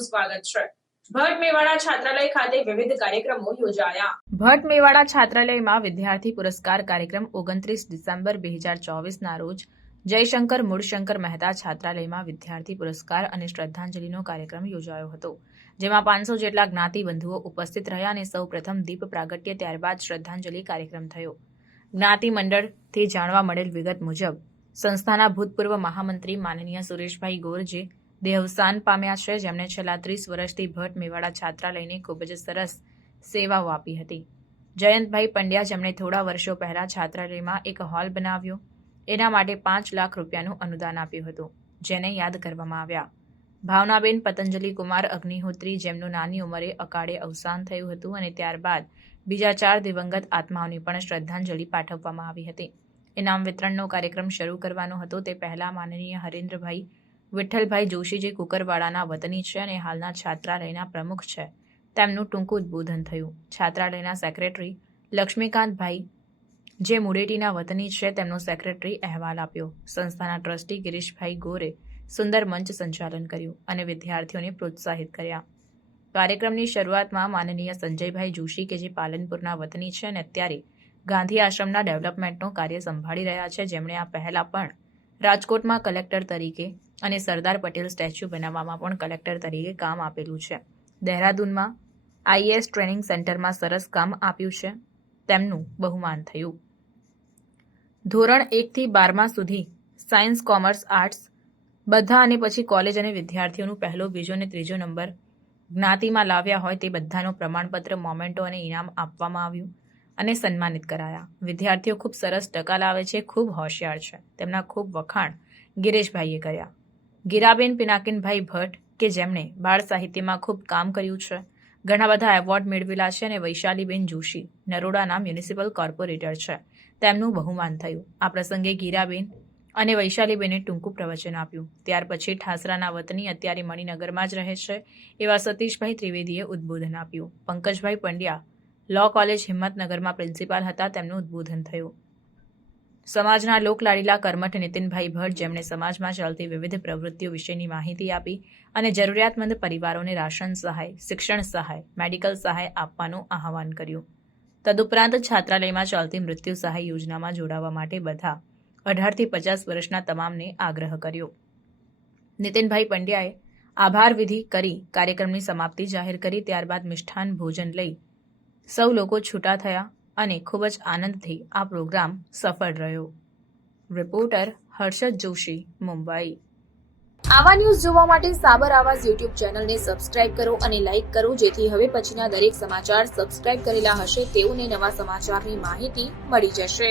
આપનું સ્વાગત છે ભટ્ટ મેવાડા છાત્રાલયમાં વિદ્યાર્થી પુરસ્કાર કાર્યક્રમ ઓગણત્રીસ ડિસેમ્બર બે હજાર ચોવીસના રોજ જયશંકર મૂળશંકર મહેતા છાત્રાલયમાં વિદ્યાર્થી પુરસ્કાર અને શ્રદ્ધાંજલિનો કાર્યક્રમ યોજાયો હતો, જેમાં પાંચસો જેટલા જ્ઞાતિબંધુઓ ઉપસ્થિત રહ્યા અને સૌ પ્રથમ દીપ પ્રાગટ્ય ત્યારબાદ શ્રદ્ધાંજલિ કાર્યક્રમ થયો. જ્ઞાતિ મંડળથી જાણવા મળેલ વિગત મુજબ સંસ્થાના ભૂતપૂર્વ મહામંત્રી માનનીય સુરેશભાઈ ગોર જે દેહવસાન પામ્યા છે, જેમણે છેલ્લા ત્રીસ વર્ષથી ભટ્ટ મેવાડા છાત્રાલયને ખૂબ જ સરસ સેવાઓ આપી હતી. જયંતભાઈ પંડ્યા જેમણે થોડા વર્ષો પહેલા છાત્રાલયમાં એક હોલ બનાવ્યો, એના માટે પાંચ લાખ રૂપિયાનું અનુદાન આપ્યું હતું, જેને યાદ કરવામાં આવ્યા. ભાવનાબેન પતંજલિ કુમાર અગ્નિહોત્રી જેમનું નાની ઉંમરે અકાળે અવસાન થયું હતું અને ત્યારબાદ બીજા ચાર દિવંગત આત્માઓની પણ શ્રદ્ધાંજલિ પાઠવવામાં આવી હતી. ઇનામ વિતરણનો કાર્યક્રમ શરૂ કરવાનો હતો, તે પહેલા માનનીય હરેન્દ્રભાઈ વિઠ્ઠલભાઈ જોશી જે કુકરવાડાના વતની છે અને હાલના છાત્રાલયના પ્રમુખ છે. તેમનું ટૂંકું ઉદ્બોધન થયું. છાત્રાલયના સેક્રેટરી લક્ષ્મીકાંતભાઈ જે મુડેટીના વતની છે, તેમનો સેક્રેટરી અહેવાલ આપ્યો. સંસ્થાના ટ્રસ્ટી ગિરીશભાઈ ગોરે સુંદર મંચ સંચાલન કર્યું અને વિદ્યાર્થીઓને પ્રોત્સાહિત કર્યા. કાર્યક્રમની શરૂઆતમાં માનનીય સંજયભાઈ જોશી કે જે પાલનપુરના વતની છે અને અત્યારે ગાંધી આશ્રમના ડેવલપમેન્ટનું કાર્ય સંભાળી રહ્યા છે, જેમણે આ પહેલા પણ રાજકોટમાં કલેક્ટર તરીકે અને સરદાર પટેલ સ્ટેચ્યુ બનાવવામાં પણ કલેક્ટર તરીકે કામ આપેલું છે. દહેરાદૂનમાં આઈએએસ ટ્રેનિંગ સેન્ટરમાં સરસ કામ આપ્યું છે. તેમનું બહુમાન થયું. ધોરણ એકથી બારમા સુધી સાયન્સ, કોમર્સ, આર્ટ્સ બધા અને પછી કોલેજ અને વિદ્યાર્થીઓનું પહેલો, બીજો અને ત્રીજો નંબર જ્ઞાતિમાં લાવ્યા હોય તે બધાનો પ્રમાણપત્ર, મોમેન્ટો અને ઇનામ આપવામાં આવ્યું. અને સન્માનિત કરાયા. વિદ્યાર્થીઓ ખૂબ સરસ ટકા લાવે છે, ખૂબ હોશિયાર છે. તેમના ખૂબ વખાણ ગિરેશભાઈએ કર્યા. ગીરાબેન પિનાકિનભાઈ ભટ્ટ, કે જેમણે બાળ સાહિત્યમાં ખૂબ કામ કર્યું છે, ઘણા બધા એવોર્ડ મેળવેલા છે અને વૈશાલીબેન જોશી, નરોડાના મ્યુનિસિપલ કોર્પોરેટર છે. તેમનું બહુમાન થયું. આ પ્રસંગે ગીરાબેન અને વૈશાલીબેને ટૂંકું પ્રવચન આપ્યું. ત્યાર પછી ઠાસરાના વતની અત્યારે મણિનગરમાં જ રહે છે, એવા સતીશભાઈ ત્રિવેદીએ ઉદ્બોધન આપ્યું. પંકજભાઈ પંડ્યા લો કોલેજ હિંમતનગરમાં પ્રિન્સિપાલ હતા, તેમનું ઉદ્બોધન થયું. સમાજના લોકલાડીલા કર્મઠ નીતિનભાઈ ભટ્ટ જેમણે સમાજમાં ચાલતી વિવિધ પ્રવૃત્તિઓ વિશેની માહિતી આપી અને જરૂરિયાતમંદ પરિવારોને રાશન સહાય, શિક્ષણ સહાય, મેડિકલ સહાય આપવાનું આહવાન કર્યું. તદુપરાંત છાત્રાલયમાં ચાલતી મૃત્યુ સહાય યોજનામાં જોડાવા માટે બધા અઢારથી પચાસ વર્ષના તમામને આગ્રહ કર્યો. નીતિનભાઈ પંડ્યાએ આભાર વિધિ કરી કાર્યક્રમની સમાપ્તિ જાહેર કરી, ત્યારબાદ મિષ્ઠાન ભોજન લઈ સૌ લોકો છૂટા થયા અને ખૂબ જ આનંદથી આ પ્રોગ્રામ સફળ રહ્યો. રિપોર્ટર હર્ષદ જોશી, મુંબઈ. આવા ન્યૂઝ જોવા માટે સાબર આવાજ યુટ્યુબ ચેનલને સબસ્ક્રાઇબ કરો અને લાઇક કરો, જેથી હવે પછીના દરેક સમાચાર સબસ્ક્રાઇબ કરેલા હશે તેઓને નવા સમાચારની માહિતી મળી જશે.